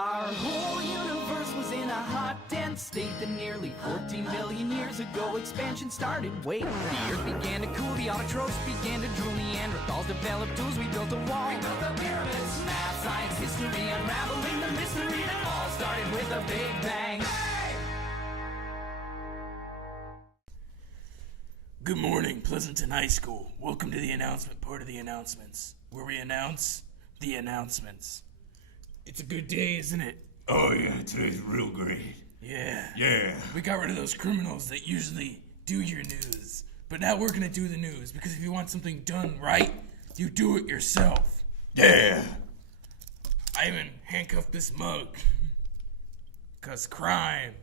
Our whole universe was in a hot, dense state that nearly 14 billion years ago expansion started. Wait, the earth began to cool, the autotrophs began to drool, Neanderthals developed tools, we built a wall. We built the pyramids, math, science, history, unraveling the mystery that all started with a big bang. Good morning, Pleasanton High School. Welcome to the announcement part of the announcements, where we announce the announcements. It's a good day, isn't it? Oh yeah, today's real great. Yeah. We got rid of those criminals that usually do your news. But now we're gonna do the news, because if you want something done right, you do it yourself. Yeah. I even handcuffed this mug. 'Cause crime.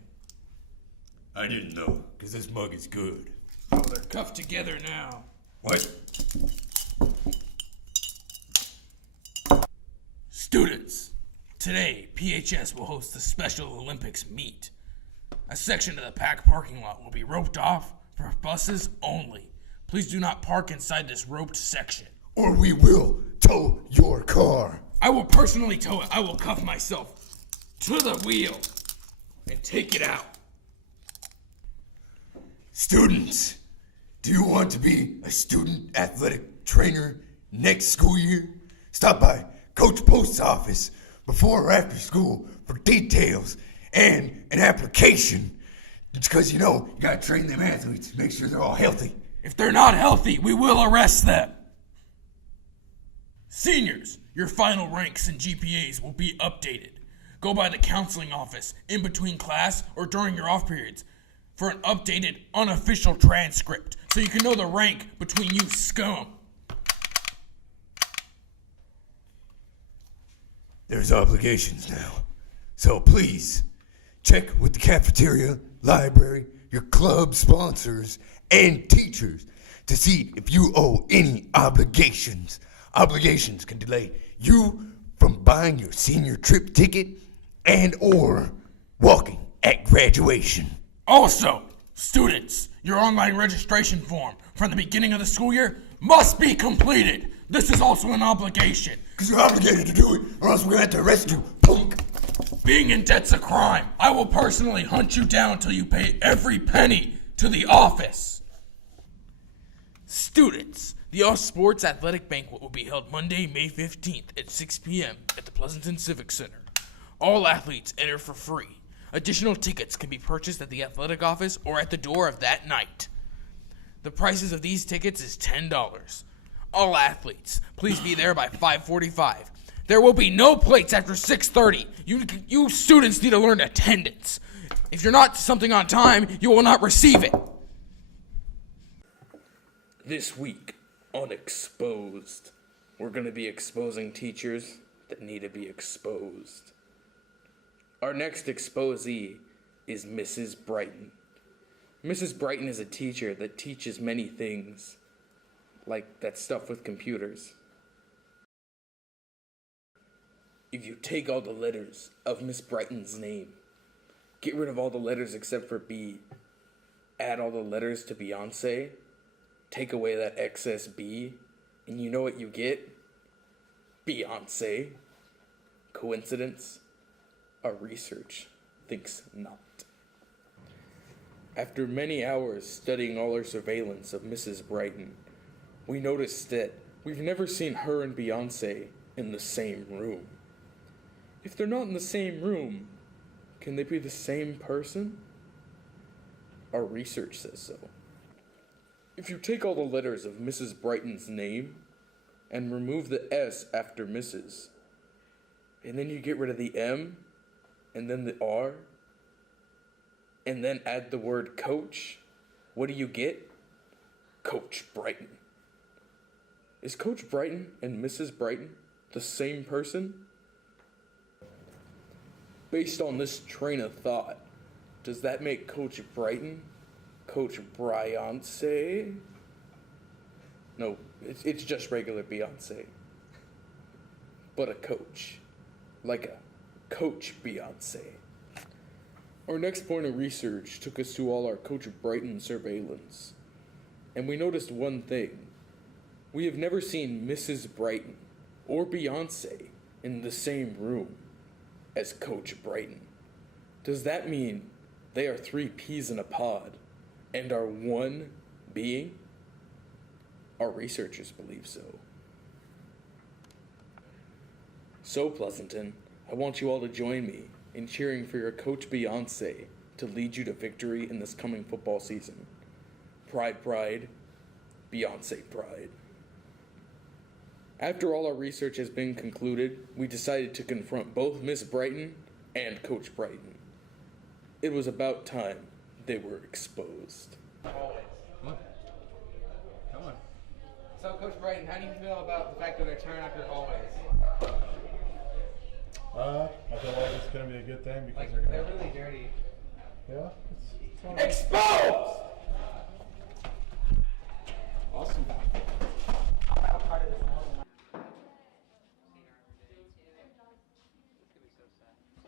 I didn't know, because this mug is good. Oh, they're cuffed together now. What? Students, today PHS will host the Special Olympics meet. A section of the packed parking lot will be roped off for buses only. Please do not park inside this roped section. Or we will tow your car. I will personally tow it. I will cuff myself to the wheel and take it out. Students, do you want to be a student athletic trainer next school year? Stop by Coach Post's office before or after school for details and an application. It's because, you gotta train them athletes, make sure they're all healthy. If they're not healthy, we will arrest them. Seniors, your final ranks and GPAs will be updated. Go by the counseling office in between class or during your off periods for an updated, unofficial transcript so you can know the rank between you scum. There's obligations now. So please, check with the cafeteria, library, your club sponsors, and teachers to see if you owe any obligations. Obligations can delay you from buying your senior trip ticket and or walking at graduation. Also, students, your online registration form from the beginning of the school year must be completed. This is also an obligation. Because you're obligated to do it, or else we're going to have to arrest you, punk. Being in debt's a crime. I will personally hunt you down until you pay every penny to the office. Students, the All Sports Athletic Banquet will be held Monday, May 15th at 6 p.m. at the Pleasanton Civic Center. All athletes enter for free. Additional tickets can be purchased at the athletic office or at the door of that night. The prices of these tickets is $10. All athletes, please be there by 5:45. There will be no plates after 6:30. You students need to learn attendance. If you're not something on time, you will not receive it. This week on Exposed, we're going to be exposing teachers that need to be exposed. Our next exposee is Mrs. Brighton. Mrs. Brighton is a teacher that teaches many things, like that stuff with computers. If you take all the letters of Miss Brighton's name, get rid of all the letters except for B, add all the letters to Beyonce, take away that excess B, and you know what you get? Beyonce. Coincidence? Our research thinks not. After many hours studying all our surveillance of Mrs. Brighton, we noticed that we've never seen her and Beyonce in the same room. If they're not in the same room, can they be the same person? Our research says so. If you take all the letters of Mrs. Brighton's name and remove the S after Mrs., and then you get rid of the M, and then the R, and then add the word coach, what do you get? Coach Brighton. Is Coach Brighton and Mrs. Brighton the same person? Based on this train of thought, does that make Coach Brighton Coach Beyonce? No, it's just regular Beyonce. But a coach. Like a Coach Beyonce. Our next point of research took us to all our Coach Brighton surveillance. And we noticed one thing. We have never seen Mrs. Brighton or Beyonce in the same room as Coach Brighton. Does that mean they are 3 peas in a pod and are one being? Our researchers believe so. So, Pleasanton, I want you all to join me in cheering for your Coach Beyonce to lead you to victory in this coming football season. Pride, pride, Beyonce pride. After all our research has been concluded, we decided to confront both Miss Brighton and Coach Brighton. It was about time they were exposed. Always. Come on. So, Coach Brighton, how do you feel about the fact that they're tearing up your hallways? I feel like it's gonna be a good thing because Like, they're gonna. they're really dirty. Yeah. It's all right. Exposed! Awesome.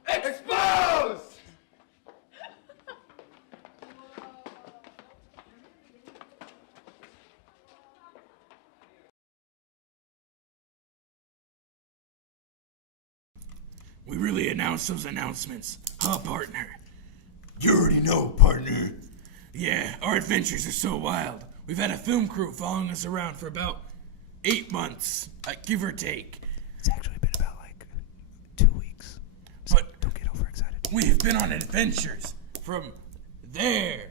Exposed! We really announced those announcements, huh, partner? You already know, partner. Yeah, our adventures are so wild. We've had a film crew following us around for about 8 months, give or take. It's actually been about like 2 weeks. So But don't get overexcited. we've been on adventures from there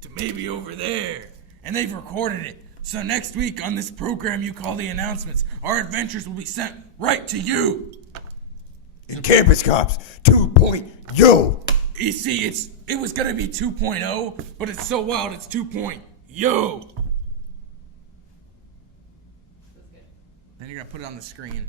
to maybe over there, and they've recorded it. So next week on this program you call the announcements, our adventures will be sent right to you. And Campus Cops 2.0. You see, it was gonna be 2.0, but it's so wild it's 2.0. Then you're gonna put it on the screen.